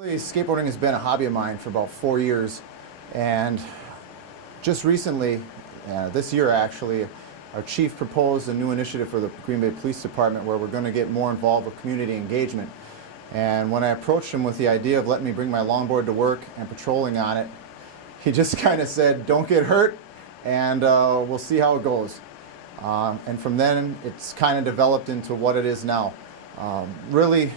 Really, skateboarding has been a hobby of mine for about 4 years, and just recently, this year actually, our chief proposed a new initiative for the Green Bay Police Department where we're going to get more involved with community engagement. And when I approached him with the idea of letting me bring my longboard to work and patrolling on it, he just kind of said, "Don't get hurt, and we'll see how it goes." And from then, it's kind of developed into what it is now. Really,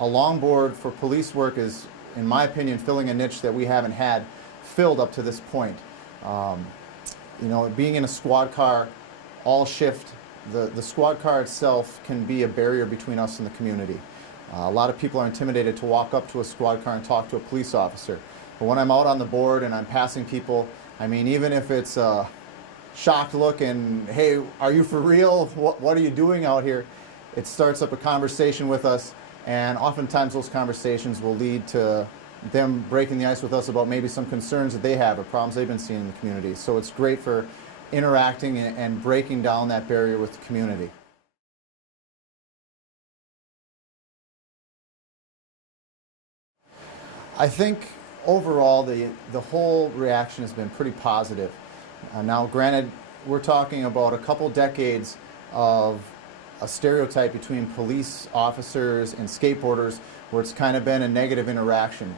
a longboard for police work is, in my opinion, filling a niche that we haven't had filled up to this point. You know, being in a squad car, all shift, the squad car itself can be a barrier between us and the community. A lot of people are intimidated to walk up to a squad car and talk to a police officer. But when I'm out on the board and I'm passing people, I mean, even if it's a shocked look and, "Hey, are you for real? What are you doing out here?" It starts up a conversation with us, and oftentimes those conversations will lead to them breaking the ice with us about maybe some concerns that they have or problems they've been seeing in the community. So it's great for interacting and breaking down that barrier with the community. I think overall the whole reaction has been pretty positive. Now granted, we're talking about a couple decades of a stereotype between police officers and skateboarders where it's kind of been a negative interaction.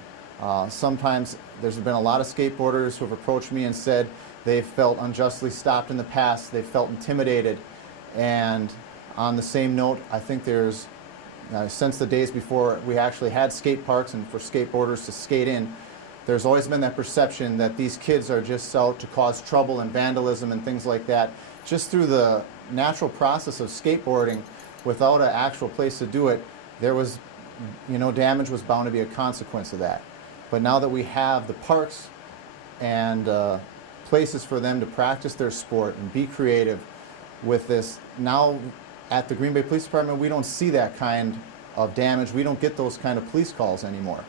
Sometimes there's been a lot of skateboarders who have approached me and said they've felt unjustly stopped in the past, they felt intimidated. And on the same note, I think there's, since the days before we actually had skate parks and for skateboarders to skate in, there's always been that perception that these kids are just out to cause trouble and vandalism and things like that. Just through the natural process of skateboarding, without an actual place to do it, there was, damage was bound to be a consequence of that. But now that we have the parks and places for them to practice their sport and be creative with this, now at the Green Bay Police Department, we don't see that kind of damage. We don't get those kind of police calls anymore.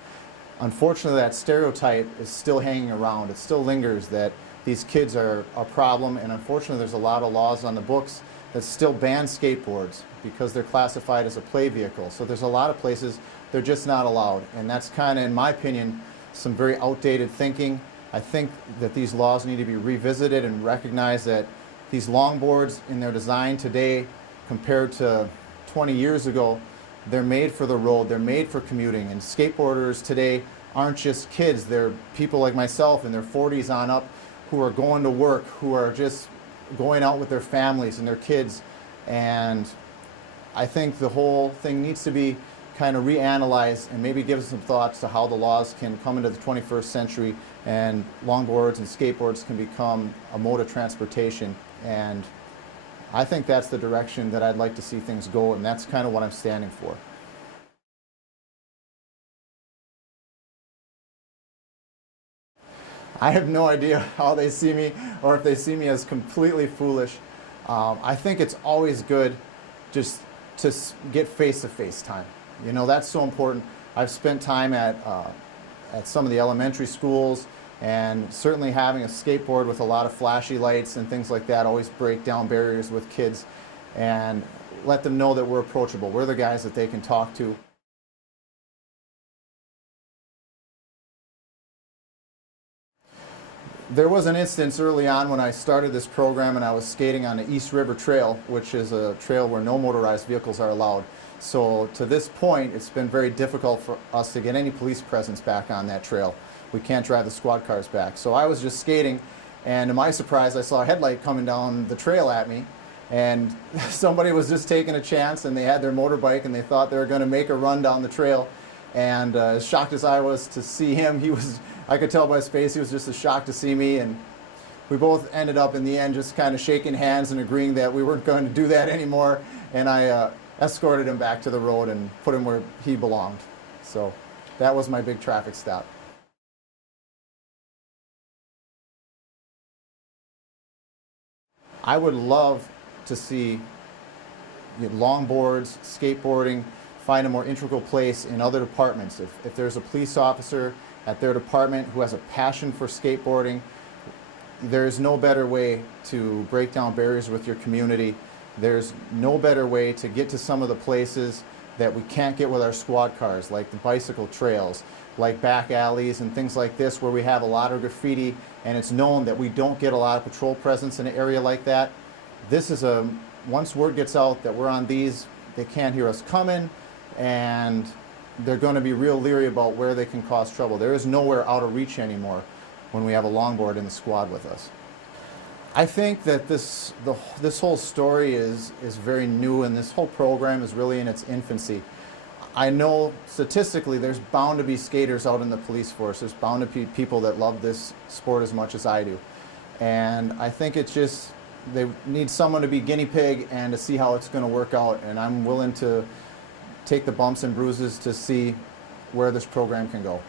Unfortunately, that stereotype is still hanging around. It still lingers that these kids are a problem, and unfortunately there's a lot of laws on the books that still ban skateboards because they're classified as a play vehicle. So there's a lot of places they're just not allowed, and that's kind of, in my opinion, some very outdated thinking. I think that these laws need to be revisited and recognize that these longboards in their design today compared to 20 years ago, they're made for the road, they're made for commuting, and skateboarders today aren't just kids, they're people like myself in their 40s on up who are going to work, who are just going out with their families and their kids. And I think the whole thing needs to be kind of reanalyzed and maybe give some thoughts to how the laws can come into the 21st century and longboards and skateboards can become a mode of transportation. And I think that's the direction that I'd like to see things go, and that's kind of what I'm standing for. I have no idea how they see me or if they see me as completely foolish. I think it's always good just to get face-to-face time. That's so important. I've spent time at some of the elementary schools, and certainly having a skateboard with a lot of flashy lights and things like that always break down barriers with kids and let them know that we're approachable. We're the guys that they can talk to. There was an instance early on when I started this program and I was skating on the East River Trail, which is a trail where no motorized vehicles are allowed. So to this point, it's been very difficult for us to get any police presence back on that trail. We can't drive the squad cars back. So I was just skating, and to my surprise, I saw a headlight coming down the trail at me, and somebody was just taking a chance, and they had their motorbike, and they thought they were going to make a run down the trail. And as shocked as I was to see him, I could tell by his face he was just as shocked to see me, and we both ended up in the end just kind of shaking hands and agreeing that we weren't going to do that anymore, and I escorted him back to the road and put him where he belonged. So that was my big traffic stop. I would love to see longboards, skateboarding find a more integral place in other departments. If there's a police officer at their department who has a passion for skateboarding, there's no better way to break down barriers with your community. There's no better way to get to some of the places that we can't get with our squad cars, like the bicycle trails, like back alleys and things like this where we have a lot of graffiti and it's known that we don't get a lot of patrol presence in an area like that. This is once word gets out that we're on these, they can't hear us coming, and they're going to be real leery about where they can cause trouble. There is nowhere out of reach anymore when we have a longboard in the squad with us. I think that this whole story is very new, and this whole program is really in its infancy. I know statistically there's bound to be skaters out in the police force. There's bound to be people that love this sport as much as I do. And I think it's just, they need someone to be guinea pig and to see how it's going to work out. And I'm willing to take the bumps and bruises to see where this program can go.